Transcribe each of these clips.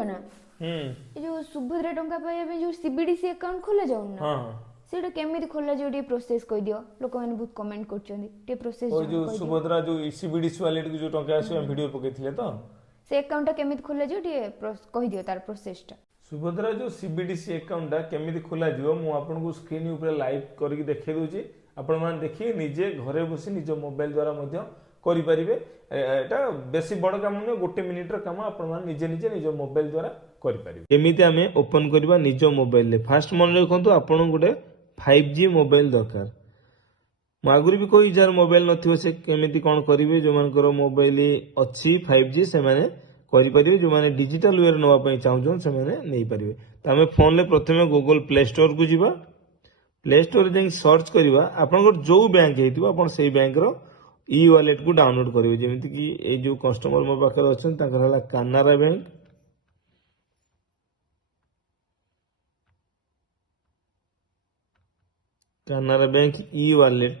ଜାଣିଛ ନା ଏ ଯୋଉ ସୁଭଦ୍ରା ଟଙ୍କା ପାଇବା ପାଇଁ ଯୋଉ ସିବିଡିସି ଆକାଉଣ୍ଟ ଖୋଲା ଯାଉନି ନା ସେଇଟା କେମିତି ଖୋଲାଯିବ ଟିକେ ପ୍ରୋସେସ କହିଦିଅ। ଲୋକମାନେ ବହୁତ କମେଣ୍ଟ କରୁଛନ୍ତି ଟିକେ ପ୍ରୋସେସ ଯୋଉ ସୁଭଦ୍ରା ଯୋଉ ସିବିଡିସି ୱାଲେଟ କୁ ଯୋଉ ଟଙ୍କା ଆସିବ ଭିଡିଓ ପକେଇଥିଲେ ତ ସେ ଆକାଉଣ୍ଟଟା କେମିତି ଖୋଲାଯିବ ଟିକେ କହିଦିଅ ତାର ପ୍ରୋସେସଟା। ସୁଭଦ୍ରା ଯୋଉ ସିବିଡିସି ଆକାଉଣ୍ଟଟା କେମିତି ଖୋଲାଯିବ ମୁଁ ଆପଣଙ୍କୁ ସ୍କ୍ରିନ୍ ଉପରେ ଲାଇଭ୍ କରିକି ଦେଖେଇ ଦଉଛି। ଆପଣମାନେ ଦେଖି ନିଜେ ଘରେ ବସି ନିଜ ମୋବାଇଲ ଦ୍ୱାରା ମଧ୍ୟ କରିପାରିବେ। ଏଟା ବେଶୀ ବଡ଼ କାମ ନୁହେଁ, 1 ମିନିଟର କାମ ଆପଣମାନେ ନିଜେ ନିଜେ ନିଜ ମୋବାଇଲ ଦ୍ୱାରା କରିପାରିବେ। କେମିତି ଆମେ ଓପନ୍ କରିବା ନିଜ ମୋବାଇଲରେ, ଫାଷ୍ଟ ମନେ ରଖନ୍ତୁ ଆପଣଙ୍କୁ ଗୋଟେ 5G ମୋବାଇଲ ଦରକାର। ମୁଁ ଆଗରୁ ବି କହି ଯାହାର ମୋବାଇଲ ନଥିବ ସେ କେମିତି କ'ଣ କରିବେ। ଯେଉଁମାନଙ୍କର ମୋବାଇଲ ଅଛି 5G ସେମାନେ କରିପାରିବେ, ଯେଉଁମାନେ ଡିଜିଟାଲ ୱେରେ ନେବା ପାଇଁ ଚାହୁଁଛନ୍ତି ସେମାନେ ନେଇପାରିବେ। ତ ଆମେ ଫୋନରେ ପ୍ରଥମେ ଗୁଗଲ ପ୍ଲେ ଷ୍ଟୋରକୁ ଯିବା। ପ୍ଲେ ଷ୍ଟୋରରେ ଯାଇକି ସର୍ଚ୍ଚ କରିବା ଆପଣଙ୍କର ଯୋଉ ବ୍ୟାଙ୍କ ହେଇଥିବ ଆପଣ ସେଇ ବ୍ୟାଙ୍କର ଇ ୱାଲେଟକୁ ଡାଉନଲୋଡ କରିବେ। ଯେମିତିକି ଏଇ ଯୋଉ କଷ୍ଟମର ମୋ ପାଖରେ ଅଛନ୍ତି ତାଙ୍କର ହେଲା କାନାରା ବ୍ୟାଙ୍କ, କାନାରା ବ୍ୟାଙ୍କ ଇ ୱାଲେଟ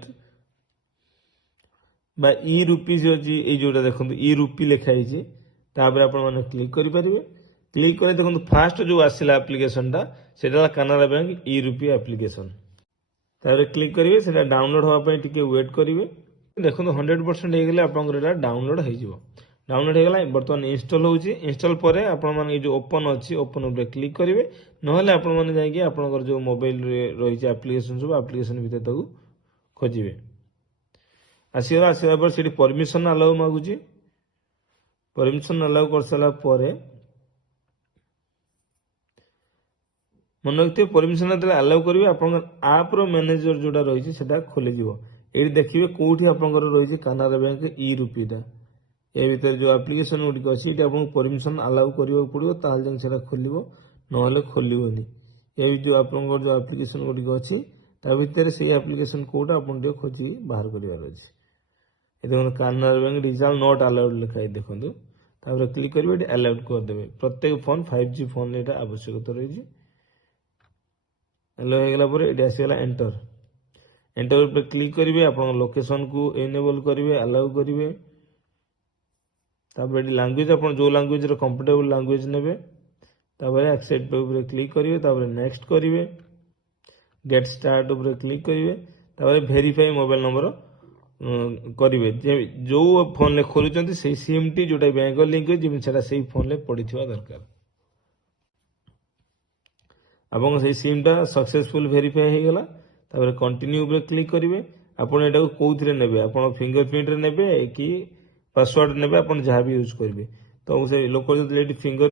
বা ଇ ରୁପିଜ୍ ଅଛି, ଏଇ ଯୋଉଟା ଦେଖନ୍ତୁ ଇ ରୁପି ଲେଖା ହେଇଛି ତାପରେ ଆପଣମାନେ କ୍ଲିକ୍ କରିପାରିବେ। କ୍ଲିକ୍ କରି ଦେଖନ୍ତୁ ଫାଷ୍ଟ ଯୋଉ ଆସିଲା ଆପ୍ଲିକେସନଟା ସେଟା ହେଲା କାନାରା ବ୍ୟାଙ୍କ ଇ ରୁପି ଆପ୍ଲିକେସନ। ତାପରେ କ୍ଲିକ୍ କରିବେ, ସେଟା ଡାଉନଲୋଡ ହେବା ପାଇଁ ଟିକେ ୱେଟ୍ କରିବେ। ଦେଖନ୍ତୁ 100% ହେଇଗଲେ ଆପଣଙ୍କର ଏଟା ଡାଉନଲୋଡ ହେଇଯିବ। ଡାଉନଲୋଡ ହେଇଗଲା, ବର୍ତ୍ତମାନ ଇନଷ୍ଟଲ ହେଉଛି। ଇନଷ୍ଟଲ ପରେ ଆପଣମାନେ ଏଇ ଯୋଉ ଓପନ ଅଛି ଓପନ ଉପରେ କ୍ଲିକ୍ କରିବେ, ନହେଲେ ଆପଣମାନେ ଯାଇକି ଆପଣଙ୍କର ଯୋଉ ମୋବାଇଲରେ ରହିଛି ଆପ୍ଲିକେସନ ସବୁ ଆପ୍ଲିକେସନ ଭିତରେ ତାକୁ ଖୋଜିବେ। ଆସିଗଲା, ଆସିଲା ପରେ ସେଠି ପରମିଶନ ଆଲାଉ ମାଗୁଛି। ପରମିଶନ ଆଲାଉ କରିସାରିଲା ପରେ ମନେ ରଖିଥିବେ ପରମିଶନ ଯେତେବେଳେ ଆଲାଉ କରିବେ ଆପଣଙ୍କର ଆପ୍ର ମ୍ୟାନେଜର ଯୋଉଟା ରହିଛି ସେଟା ଖୋଲିଯିବ। ଏଇଠି ଦେଖିବେ କୋଉଠି ଆପଣଙ୍କର ରହିଛି କାନାରା ବ୍ୟାଙ୍କ ଇ ରୁପିଟା। ଏ ଭିତରେ ଯୋଉ ଆପ୍ଲିକେସନ ଗୁଡ଼ିକ ଅଛି ଏଠି ଆପଣଙ୍କୁ ପରମିଶନ ଆଲାଉ କରିବାକୁ ପଡ଼ିବ, ତାହେଲେ ଯାଇକି ସେଟା ଖୋଲିବ, ନହେଲେ ଖୋଲିବନି। ଏଇ ଯୋଉ ଆପଣଙ୍କର ଯୋଉ ଆପ୍ଲିକେସନ ଗୁଡ଼ିକ ଅଛି ତା ଭିତରେ ସେଇ ଆପ୍ଲିକେସନ କୋଉଟା ଆପଣ ଟିକେ ଖୋଜିକି ବାହାର କରିବାର ଅଛି। ଏ ଦେଖନ୍ତୁ Canara bank digital not allowed ଲେଖା ହେଇଛି ଦେଖନ୍ତୁ। ତାପରେ କ୍ଲିକ୍ କରିବେ, ଏଠି ଆଲାଉଡ୍ କରିଦେବେ। ପ୍ରତ୍ୟେକ ଫୋନ 5G ଫୋନରେ ଏଟା ଆବଶ୍ୟକତା ରହିଛି। ଆଲାଉ ହେଇଗଲା ପରେ ଏଠି ଆସିଗଲା ଏଣ୍ଟର। ଏଣ୍ଟର ଉପରେ କ୍ଲିକ୍ କରିବେ, ଆପଣଙ୍କ ଲୋକେସନକୁ ଏନେବଲ କରିବେ, ଆଲାଉ କରିବେ। ତାପରେ ଏଠି ଲାଙ୍ଗୁଏଜ ଆପଣ ଯୋଉ ଲାଙ୍ଗୁଏଜରେ କମ୍ଫର୍ଟେବଲ ଲାଙ୍ଗୁଏଜ ନେବେ। ତାପରେ ଆକ୍ସେପ୍ଟ ଉପରେ କ୍ଲିକ୍ କରିବେ, ତାପରେ ନେକ୍ସଟ କରିବେ, ଗେଟ୍ ଷ୍ଟାର୍ଟ ଉପରେ କ୍ଲିକ୍ କରିବେ। ତାପରେ ଭେରିଫାଇ ମୋବାଇଲ ନମ୍ବର କରିବେ। ଯୋଉ ଫୋନରେ ଖୋଲୁଛନ୍ତି ସେଇ ସିମ୍ଟି ଯୋଉଟା ବ୍ୟାଙ୍କ ଲିଙ୍କ ଅଛି ଯେମିତି ସେଟା ସେଇ ଫୋନରେ ପଡିଥିବା ଦରକାର। ଆପଣଙ୍କ ସେଇ ସିମ୍ଟା ସକ୍ସେସଫୁଲ ଭେରିଫାଇ ହେଇଗଲା। ତାପରେ କଣ୍ଟିନ୍ୟୁ ଉପରେ କ୍ଲିକ୍ କରିବେ। ଆପଣ ଏଟାକୁ କୋଉଥିରେ ନେବେ, ଆପଣ ଫିଙ୍ଗର ପ୍ରିଣ୍ଟରେ ନେବେ କି ପାସୱାର୍ଡ ନେବେ, ଆପଣ ଯାହା ବି ୟୁଜ୍ କରିବେ। ତ ସେ ଲୋକ ଯଦି ଏଠି ଫିଙ୍ଗର